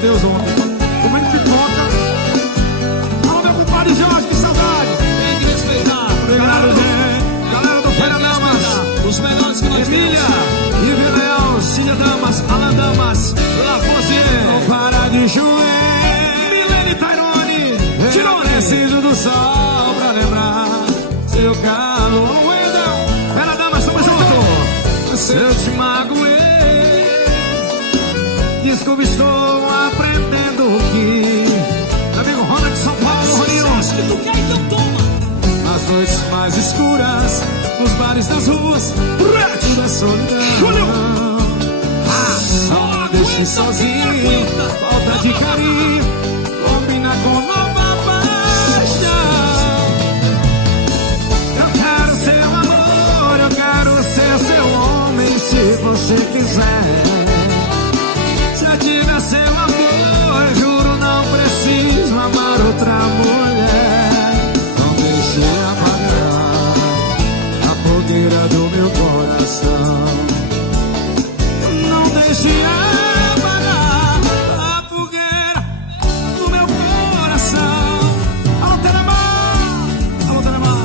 Deus ontem. Comendo pipoca. Alô, meu compadre Jorge, que saudade. Tem que respeitar. Obrigado, gente. Galera do Feira Damas. Os melhores que nós Emília, Ivy Leão, Cília Damas, Alan Damas, Lavoisier. Não para de chover. Milene Tairone. Eu preciso do sol pra lembrar seu calor. Wendel, Feira Damas, tamo junto. Se eu te magoei, desculpa, estou aprendendo que meu amigo Ronald de São Paulo, Roninho. Acho que tu quer, então toma. Nas noites mais escuras, nos bares das ruas, tudo é solidão. Não me deixe sozinho, falta de carinho, combina com nova paixão. Eu quero seu amor, eu quero ser seu homem, se você quiser. Se eu tiver seu amor, eu juro, não preciso amar outra mulher. Não deixe apagar a fogueira do meu coração. Não deixe apagar a fogueira do meu coração. Alô, Telemar! Alô, Telemar!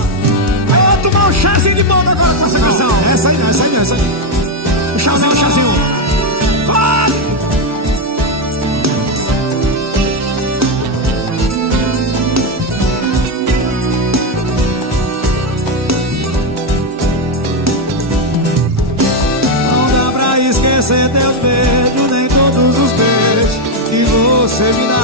Aí eu vou tomar um chazinho de bola agora com essa canção. Essa aí, essa aí, essa aí. Um chazinho, um chazinho. Vai! Esquecer teus beijos, nem todos os beijos que você me dá.